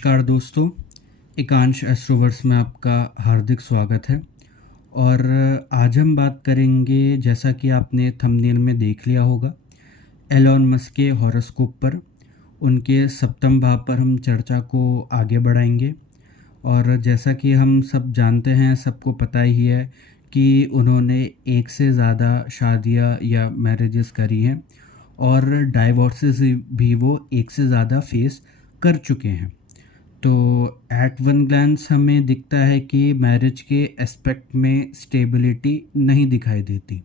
नमस्कार दोस्तों, एकांश एस्ट्रोवर्स में आपका हार्दिक स्वागत है। और आज हम बात करेंगे, जैसा कि आपने थंबनेल में देख लिया होगा, एलॉन मस्क के हॉरोस्कोप पर, उनके सप्तम भाव पर हम चर्चा को आगे बढ़ाएंगे। और जैसा कि हम सब जानते हैं, सबको पता ही है कि उन्होंने एक से ज़्यादा शादियां या मैरिजेस करी हैं और डाइवोर्सेस भी वो एक से ज़्यादा फेस कर चुके हैं। तो एट वन ग्लैंस हमें दिखता है कि मैरिज के एस्पेक्ट में स्टेबिलिटी नहीं दिखाई देती।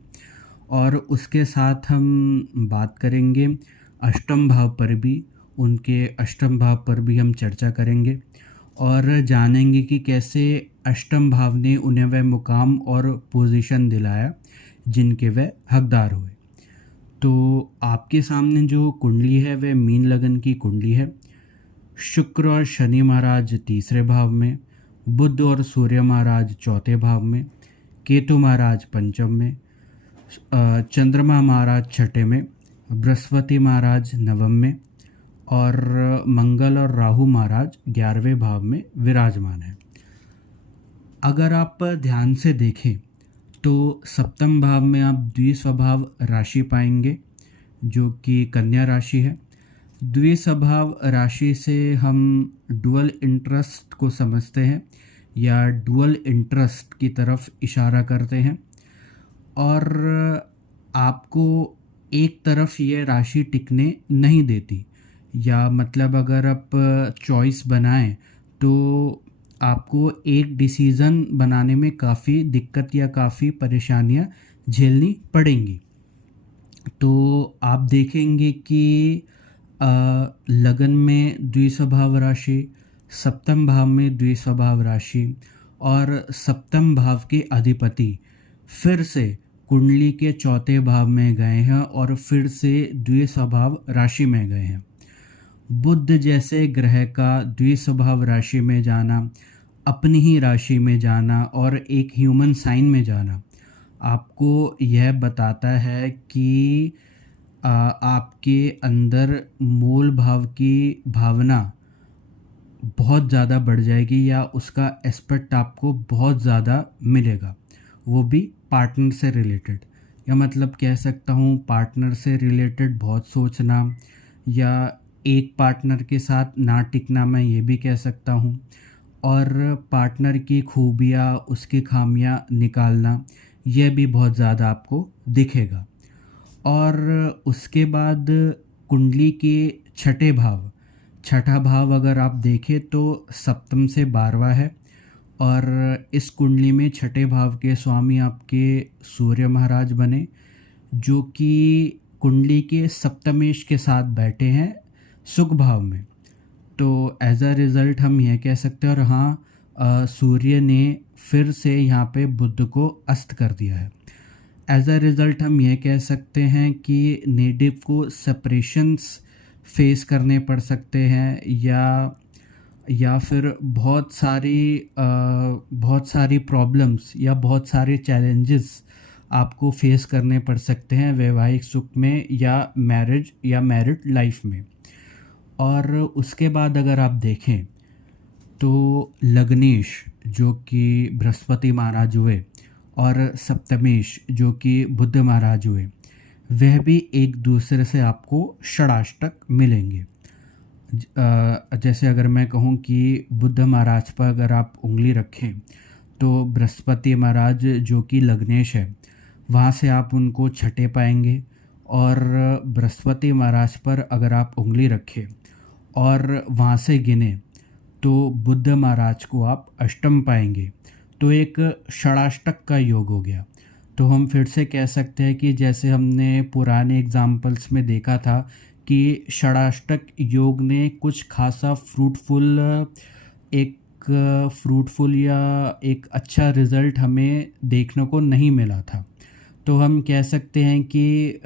और उसके साथ हम बात करेंगे अष्टम भाव पर भी, उनके अष्टम भाव पर भी हम चर्चा करेंगे और जानेंगे कि कैसे अष्टम भाव ने उन्हें वह मुकाम और पोजीशन दिलाया जिनके वह हकदार हुए। तो आपके सामने जो कुंडली है वह मीन लगन की कुंडली है। शुक्र और शनि महाराज तीसरे भाव में, बुध और सूर्य महाराज चौथे भाव में, केतु महाराज पंचम में, चंद्रमा महाराज छठे में, बृहस्पति महाराज नवम में और मंगल और राहु महाराज 11वें भाव में विराजमान है। अगर आप ध्यान से देखें तो सप्तम भाव में आप द्विस्वभाव राशि पाएंगे जो कि कन्या राशि है। द्विस्वभाव राशि से हम डुअल इंटरेस्ट को समझते हैं या डुअल इंटरेस्ट की तरफ इशारा करते हैं। और आपको एक तरफ ये राशि टिकने नहीं देती, या मतलब अगर आप चॉइस बनाएं तो आपको एक डिसीज़न बनाने में काफ़ी दिक्कत या काफ़ी परेशानियां झेलनी पड़ेंगी। तो आप देखेंगे कि लगन में द्विस्वभाव राशि, सप्तम भाव में द्विस्वभाव राशि और सप्तम भाव के अधिपति फिर से कुंडली के चौथे भाव में गए हैं और फिर से द्विस्वभाव राशि में गए हैं। बुध जैसे ग्रह का द्विस्वभाव राशि में जाना, अपनी ही राशि में जाना और एक ह्यूमन साइन में जाना आपको यह बताता है कि आपके अंदर मूल भाव की भावना बहुत ज़्यादा बढ़ जाएगी या उसका एस्पेक्ट आपको बहुत ज़्यादा मिलेगा, वो भी पार्टनर से रिलेटेड। या मतलब कह सकता हूँ पार्टनर से रिलेटेड बहुत सोचना या एक पार्टनर के साथ ना टिकना, मैं ये भी कह सकता हूँ। और पार्टनर की खूबियाँ, उसकी खामियाँ निकालना, यह भी बहुत ज़्यादा आपको दिखेगा। और उसके बाद कुंडली के छठा भाव अगर आप देखें तो सप्तम से 12वां है। और इस कुंडली में छठे भाव के स्वामी आपके सूर्य महाराज बने, जो कि कुंडली के सप्तमेश के साथ बैठे हैं सुख भाव में। तो एज अ रिज़ल्ट हम यह कह सकते हैं, और हाँ, सूर्य ने फिर से यहाँ पे बुध को अस्त कर दिया है। एज अ रिज़ल्ट हम यह कह सकते हैं कि नेटिव को सेपरेशंस फेस करने पड़ सकते हैं या फिर बहुत सारी प्रॉब्लम्स या बहुत सारे चैलेंजेस आपको फेस करने पड़ सकते हैं वैवाहिक सुख में या मैरिड लाइफ में। और उसके बाद अगर आप देखें तो लग्नेश जो कि बृहस्पति महाराज हुए और सप्तमेश जो कि बुध महाराज हुए, वह भी एक दूसरे से आपको षडाष्टक मिलेंगे। जैसे अगर मैं कहूँ कि बुध महाराज पर अगर आप उंगली रखें तो बृहस्पति महाराज जो कि लग्नेश है वहाँ से आप उनको छठे पाएंगे, और बृहस्पति महाराज पर अगर आप उंगली रखें और वहाँ से गिने तो बुध महाराज को आप अष्टम पाएंगे। तो एक षडाष्टक का योग हो गया। तो हम फिर से कह सकते हैं कि जैसे हमने पुराने एग्जाम्पल्स में देखा था कि षडाष्टक योग ने कुछ खासा फ्रूटफुल या एक अच्छा रिज़ल्ट हमें देखने को नहीं मिला था। तो हम कह सकते हैं कि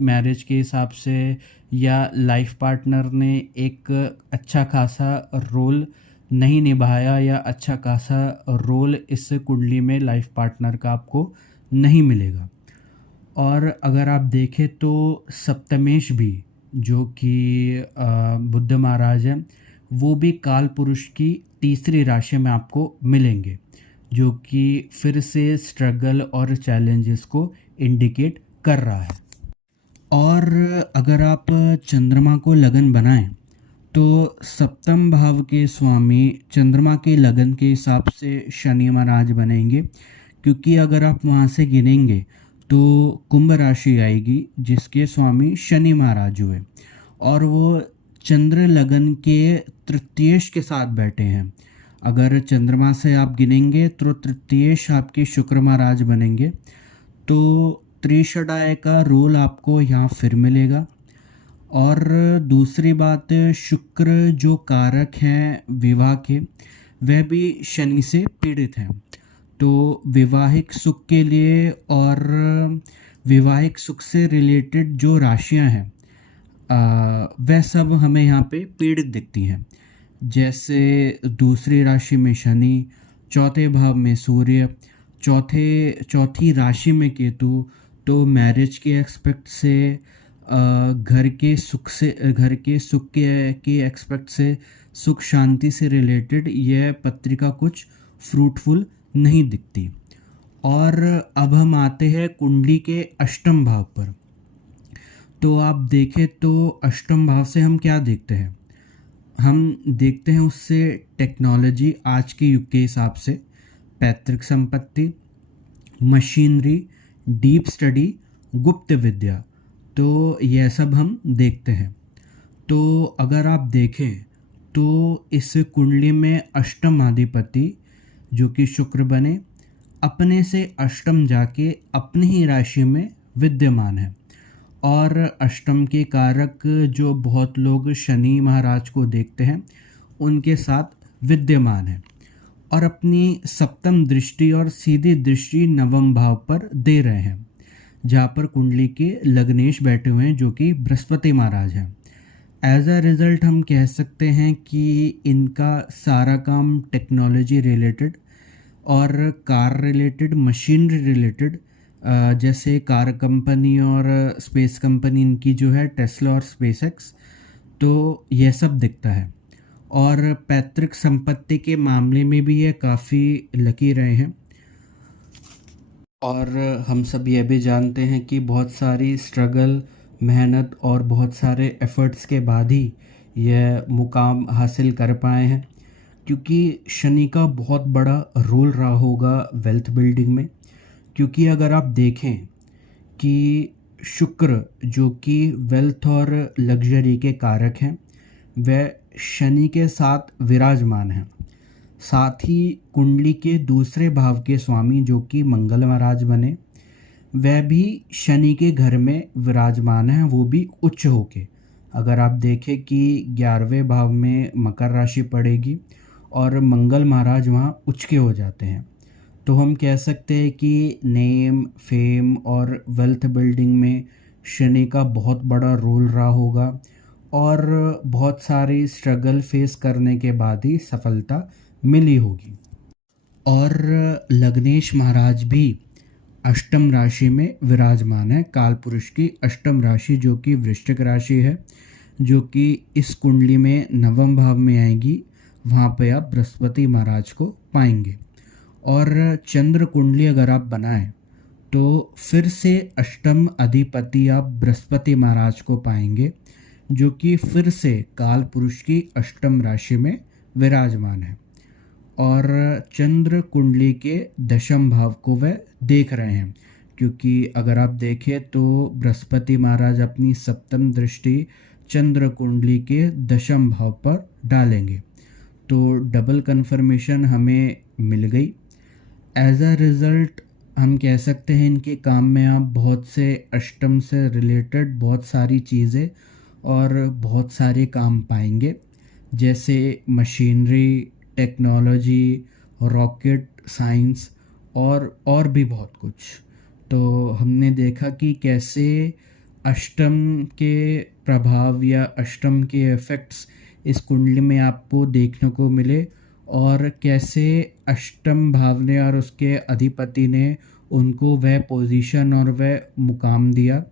मैरिज के हिसाब से या लाइफ पार्टनर ने एक अच्छा खासा रोल नहीं निभाया या अच्छा खासा रोल इस कुंडली में लाइफ पार्टनर का आपको नहीं मिलेगा। और अगर आप देखें तो सप्तमेश भी जो कि बुध महाराज हैं, वो भी काल पुरुष की तीसरी राशि में आपको मिलेंगे, जो कि फिर से स्ट्रगल और चैलेंजेस को इंडिकेट कर रहा है। और अगर आप चंद्रमा को लगन बनाएं तो सप्तम भाव के स्वामी चंद्रमा के लगन के हिसाब से शनि महाराज बनेंगे, क्योंकि अगर आप वहाँ से गिनेंगे तो कुंभ राशि आएगी जिसके स्वामी शनि महाराज हुए, और वो चंद्र लगन के तृतीयेश के साथ बैठे हैं। अगर चंद्रमा से आप गिनेंगे तो तृतीयेश आपके शुक्र महाराज बनेंगे, तो त्रिषडाय का रोल आपको यहाँ फिर मिलेगा। और दूसरी बात, शुक्र जो कारक हैं विवाह के, वह भी शनि से पीड़ित हैं। तो वैवाहिक सुख के लिए और वैवाहिक सुख से रिलेटेड जो राशियां हैं वह सब हमें यहाँ पे पीड़ित दिखती हैं। जैसे दूसरी राशि में शनि, चौथे भाव में सूर्य, चौथी राशि में केतु, तो मैरिज के एक्सपेक्ट से, घर के सुख के एक्सपेक्ट से, सुख शांति से रिलेटेड यह पत्रिका कुछ फ्रूटफुल नहीं दिखती। और अब हम आते हैं कुंडली के अष्टम भाव पर। तो आप देखें तो अष्टम भाव से हम क्या देखते हैं? हम देखते हैं उससे टेक्नोलॉजी आज के युग के हिसाब से, पैतृक संपत्ति, मशीनरी, डीप स्टडी, गुप्त विद्या, तो यह सब हम देखते हैं। तो अगर आप देखें तो इस कुंडली में अष्टम अधिपति जो कि शुक्र बने, अपने से अष्टम जाके अपनी ही राशि में विद्यमान है। और अष्टम के कारक जो बहुत लोग शनि महाराज को देखते हैं उनके साथ विद्यमान है, और अपनी सप्तम दृष्टि और सीधी दृष्टि नवम भाव पर दे रहे हैं, जहाँ पर कुंडली के लग्नेश बैठे हुए हैं जो कि बृहस्पति महाराज हैं। एज अ रिज़ल्ट हम कह सकते हैं कि इनका सारा काम टेक्नोलॉजी रिलेटेड और कार रिलेटेड, मशीनरी रिलेटेड, जैसे कार कंपनी और स्पेस कंपनी इनकी जो है टेस्ला और स्पेसएक्स, तो यह सब दिखता है। और पैतृक संपत्ति के मामले में भी ये काफ़ी लकी रहे हैं। और हम सब ये भी जानते हैं कि बहुत सारी स्ट्रगल, मेहनत और बहुत सारे एफ़र्ट्स के बाद ही यह मुकाम हासिल कर पाए हैं, क्योंकि शनि का बहुत बड़ा रोल रहा होगा वेल्थ बिल्डिंग में। क्योंकि अगर आप देखें कि शुक्र जो कि वेल्थ और लग्जरी के कारक हैं, वह शनि के साथ विराजमान हैं। साथ ही कुंडली के दूसरे भाव के स्वामी जो कि मंगल महाराज बने, वह भी शनि के घर में विराजमान हैं, वो भी उच्च होके। अगर आप देखें कि 11वें भाव में मकर राशि पड़ेगी और मंगल महाराज वहाँ उच्च के हो जाते हैं, तो हम कह सकते हैं कि नेम, फेम और वेल्थ बिल्डिंग में शनि का बहुत बड़ा रोल रहा होगा, और बहुत सारी स्ट्रगल फेस करने के बाद ही सफलता मिली होगी। और लग्नेश महाराज भी अष्टम राशि में विराजमान है, काल पुरुष की अष्टम राशि जो कि वृश्चिक राशि है, जो कि इस कुंडली में नवम भाव में आएगी। वहाँ पे आप बृहस्पति महाराज को पाएंगे। और चंद्र कुंडली अगर आप बनाएं तो फिर से अष्टम अधिपति आप बृहस्पति महाराज को पाएंगे, जो कि फिर से काल पुरुष की अष्टम राशि में विराजमान है। और चंद्र कुंडली के दशम भाव को वह देख रहे हैं, क्योंकि अगर आप देखें तो बृहस्पति महाराज अपनी सप्तम दृष्टि चंद्र कुंडली के दशम भाव पर डालेंगे, तो डबल कन्फर्मेशन हमें मिल गई। एज अ रिज़ल्ट हम कह सकते हैं इनके काम में आप बहुत से अष्टम से रिलेटेड बहुत सारी चीज़ें और बहुत सारे काम पाएंगे, जैसे मशीनरी, टेक्नोलॉजी, रॉकेट साइंस और भी बहुत कुछ। तो हमने देखा कि कैसे अष्टम के प्रभाव या अष्टम के इफ़ेक्ट्स इस कुंडली में आपको देखने को मिले, और कैसे अष्टम भाव ने और उसके अधिपति ने उनको वह पोजीशन और वह मुकाम दिया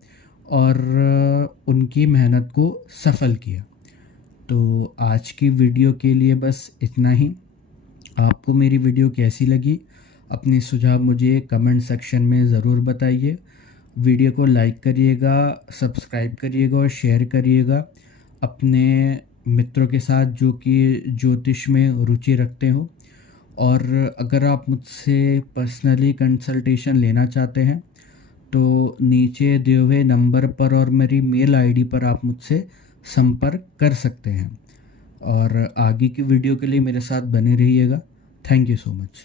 और उनकी मेहनत को सफल किया। तो आज की वीडियो के लिए बस इतना ही। आपको मेरी वीडियो कैसी लगी, अपने सुझाव मुझे कमेंट सेक्शन में ज़रूर बताइए। वीडियो को लाइक करिएगा, सब्सक्राइब करिएगा और शेयर करिएगा अपने मित्रों के साथ जो कि ज्योतिष में रुचि रखते हो। और अगर आप मुझसे पर्सनली कंसल्टेशन लेना चाहते हैं तो नीचे दिए हुए नंबर पर और मेरी मेल आईडी पर आप मुझसे संपर्क कर सकते हैं। और आगे की वीडियो के लिए मेरे साथ बने रहिएगा। Thank you so much.